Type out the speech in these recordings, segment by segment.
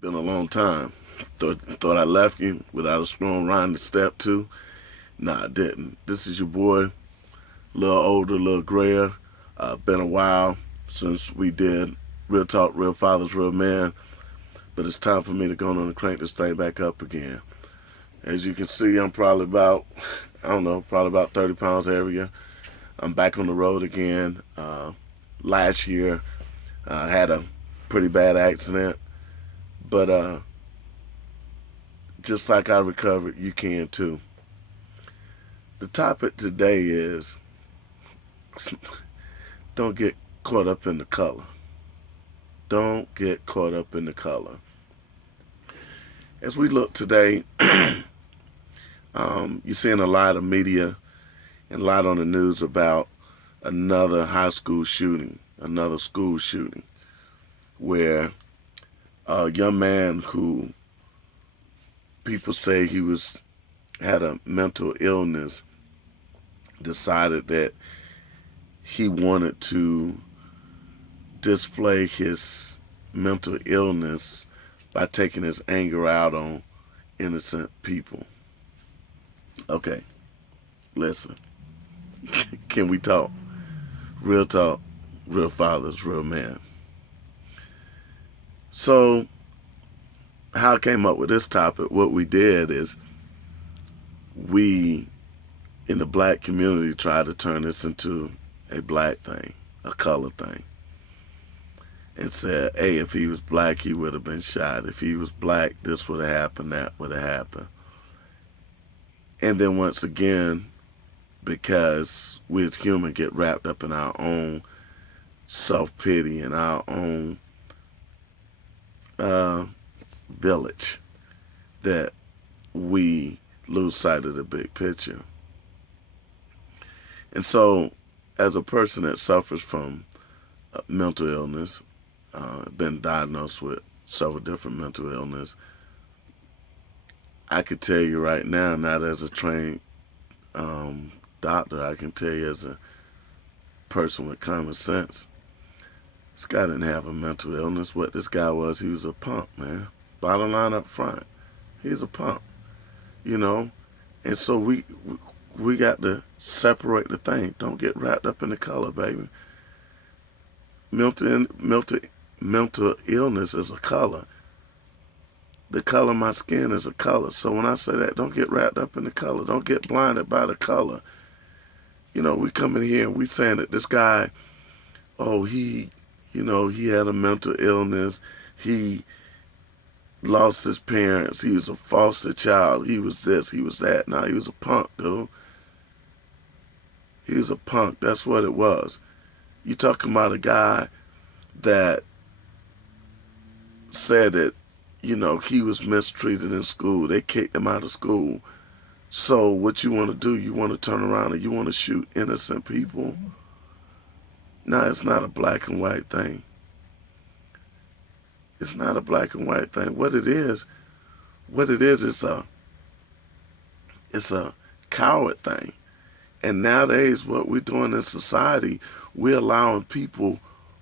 Been a long time. Thought I left you without a strong rhyme to step to. Nah, I didn't. This is your boy, a little older, a little grayer. Been a while since we did Real Talk, Real Fathers, Real Man. But it's time for me to go on and crank this thing back up again. As you can see, I'm probably about, I don't know, probably about 30 pounds heavier. I'm back on the road again. Last year, I had a pretty bad accident. But just like I recovered, you can too. The topic today is don't get caught up in the color. Don't get caught up in the color. As we look today, you're seeing a lot of media and a lot on the news about another high school shooting, another school shooting, where a young man who people say had a mental illness decided that he wanted to display his mental illness by taking his anger out on innocent people. Okay, listen. Can we talk? Real talk, real fathers, real man. So, how I came up with this topic, what we did is we, in the black community, tried to turn this into a black thing, a color thing. And said, hey, if he was black, he would have been shot. If he was black, this would have happened, that would have happened. And then once again, because we as humans get wrapped up in our own self-pity and our own village, that we lose sight of the big picture. And so, as a person that suffers from mental illness, been diagnosed with several different mental illness, I could tell you right now, not as a trained doctor, I can tell you as a person with common sense, this guy didn't have a mental illness. What this guy was, he was a punk, man. Bottom line up front, he's a punk, you know. And so we got to separate the thing. Don't get wrapped up in the color, baby. Mental illness is a color. The color of my skin is a color. So when I say that, don't get wrapped up in the color. Don't get blinded by the color. You know, we come in here and we saying that this guy, oh, he had a mental illness. He lost his parents. He was a foster child. He was this, he was that. Nah, he was a punk, dude. He was a punk. That's what it was. You talking about a guy that said that, he was mistreated in school. They kicked him out of school. So what you want to do, you want to turn around and you want to shoot innocent people? No, it's not a black and white thing. It's not a black and white thing. What it is, it's a coward thing. And nowadays, what we're doing in society, we're allowing people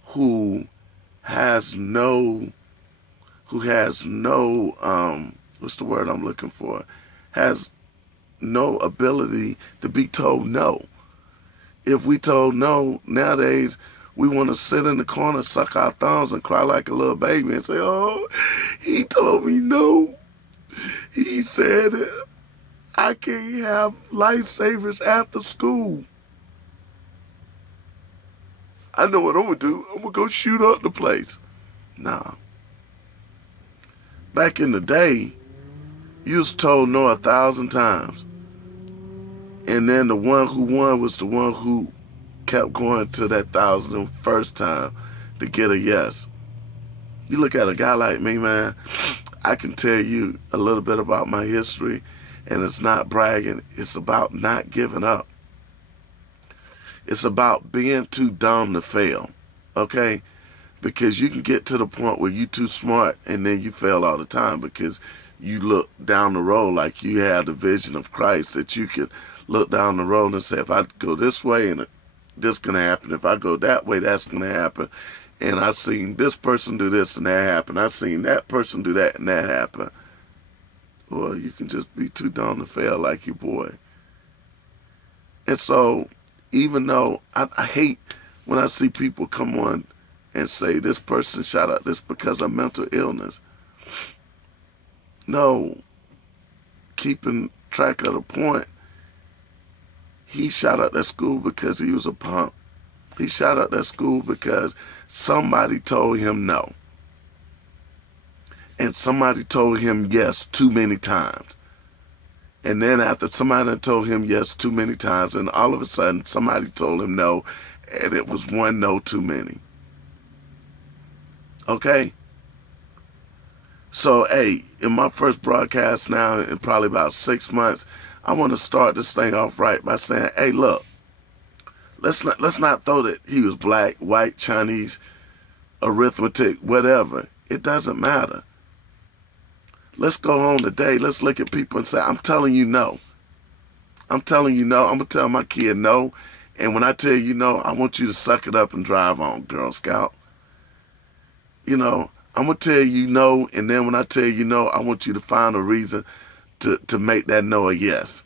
who has no, what's the word I'm looking for? Has no ability to be told no. If we told no, nowadays, we want to sit in the corner, suck our thumbs, and cry like a little baby and say, oh, he told me no. He said I can't have lifesavers after school. I know what I'm going to do. I'm going to go shoot up the place. Nah. Back in the day, you was told no 1,000 times. And then the one who won was the one who kept going to that 1,001st time to get a yes. You look at a guy like me, man, I can tell you a little bit about my history, and it's not bragging. It's about not giving up. It's about being too dumb to fail, okay? Because you can get to the point where you're too smart and then you fail all the time because you look down the road like you had the vision of Christ, that you could look down the road and say, if I go this way and this going to happen, if I go that way, that's going to happen. And I seen this person do this and that happen. I seen that person do that and that happen. Or you can just be too dumb to fail like your boy. And so, even though I hate when I see people come on and say this person shot out this because of mental illness. No, keeping track of the point, he shot out that school because he was a punk. He shot out that school because somebody told him no. And somebody told him yes too many times. And then after somebody told him yes too many times, and all of a sudden somebody told him no, and it was one no too many. Okay? So, hey, in my first broadcast now, in probably about 6 months, I want to start this thing off right by saying, hey, look, let's not throw that he was black, white, Chinese, arithmetic, whatever. It doesn't matter. Let's go home today. Let's look at people and say, I'm telling you no. I'm telling you no. I'm going to tell my kid no. And when I tell you no, I want you to suck it up and drive on, Girl Scout. You know, I'm going to tell you no. And then when I tell you no, I want you to find a reason to make that no a yes.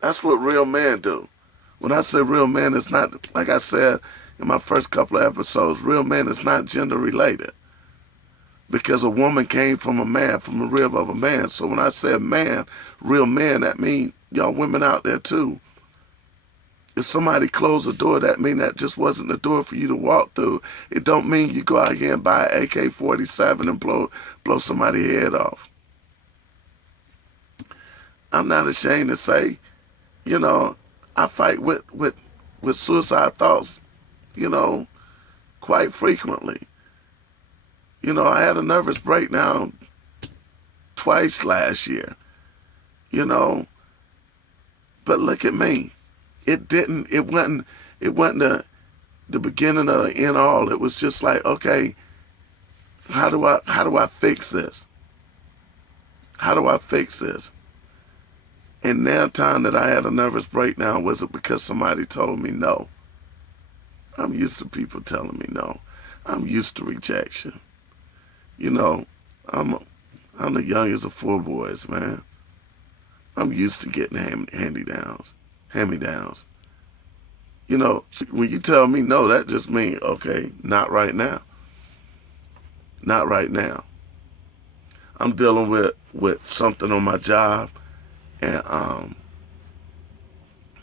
That's what real men do. When I say real man, it's not, like I said in my first couple of episodes, real man is not gender related. Because a woman came from a man, from the rib of a man. So when I say man, real man, that means y'all women out there too. If somebody closed the door, that means that just wasn't the door for you to walk through. It don't mean you go out here and buy an AK-47 and blow somebody's head off. I'm not ashamed to say, you know, I fight with suicide thoughts, you know, quite frequently. You know, I had a nervous breakdown twice last year, you know, but look at me. It wasn't the beginning of the end all. It was just like, okay, how do I fix this? How do I fix this? And that time that I had a nervous breakdown, was it because somebody told me no? I'm used to people telling me no. I'm used to rejection. You know, I'm the youngest of 4 boys, man. I'm used to getting hand-me-downs. You know, when you tell me no, that just means, okay, not right now. Not right now. I'm dealing with something on my job, and I'm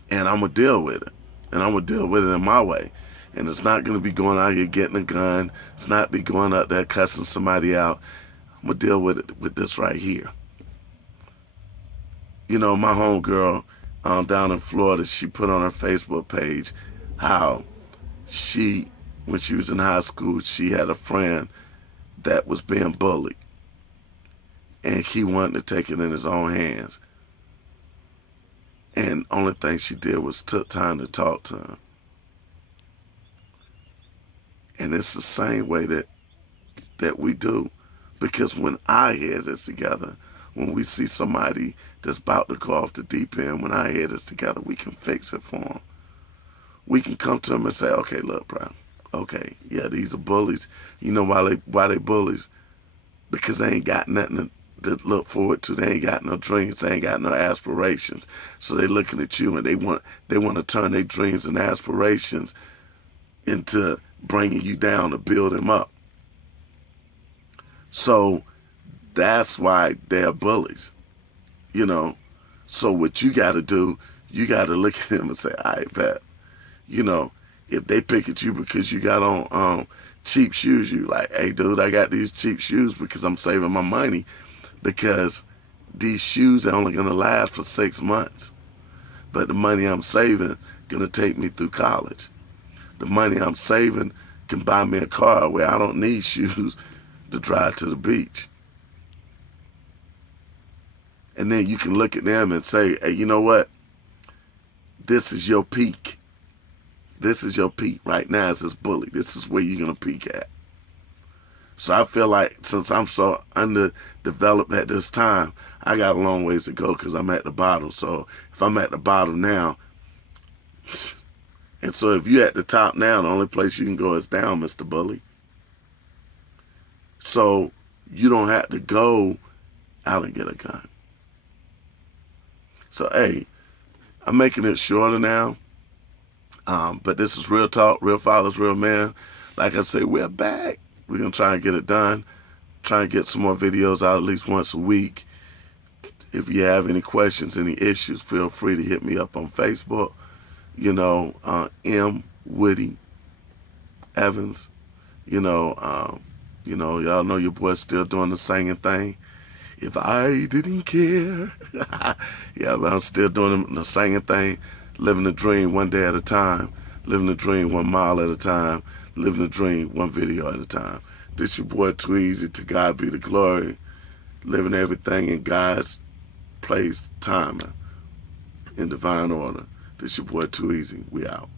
gonna deal with it. And I'm gonna deal with it in my way. And it's not going to be going out here getting a gun. It's not be going out there cussing somebody out. I'm going to deal with it with this right here. You know, my homegirl down in Florida, she put on her Facebook page how when she was in high school, she had a friend that was being bullied. And he wanted to take it in his own hands. And only thing she did was took time to talk to him. And it's the same way that we do. Because when our head is together, when we see somebody that's about to go off the deep end, when our head is together, we can fix it for them. We can come to them and say, okay, look, bro. Okay, yeah, these are bullies. You know why they bullies? Because they ain't got nothing to look forward to. They ain't got no dreams. They ain't got no aspirations. So they looking at you and they want to turn their dreams and aspirations into bringing you down to build them up. So that's why they're bullies, you know. So what you got to do, you got to look at them and say, all right, Pat, you know, if they pick at you because you got on cheap shoes, you like, hey, dude, I got these cheap shoes because I'm saving my money, because these shoes are only going to last for 6 months. But the money I'm saving going to take me through college. The money I'm saving can buy me a car where I don't need shoes to drive to the beach. And then you can look at them and say, hey, you know what? This is your peak. This is your peak. Right now it's this bully. This is where you're going to peak at. So I feel like since I'm so underdeveloped at this time, I got a long ways to go because I'm at the bottom. So if I'm at the bottom now, And so if you're at the top now, the only place you can go is down, Mr. Bully. So you don't have to go out and get a gun. So, hey, I'm making it shorter now. But this is Real Talk, Real Fathers, Real Men. Like I say, we're back. We're going to try and get it done. Try and get some more videos out at least once a week. If you have any questions, any issues, feel free to hit me up on Facebook. You know, M. Woody Evans. You know, y'all know your boy's still doing the singing thing. If I didn't care. Yeah, but I'm still doing the singing thing. Living the dream one day at a time. Living the dream 1 mile at a time. Living the dream 1 video at a time. This your boy Too Easy. To God be the glory. Living everything in God's place, timing, in divine order. This your boy Too Easy. We out.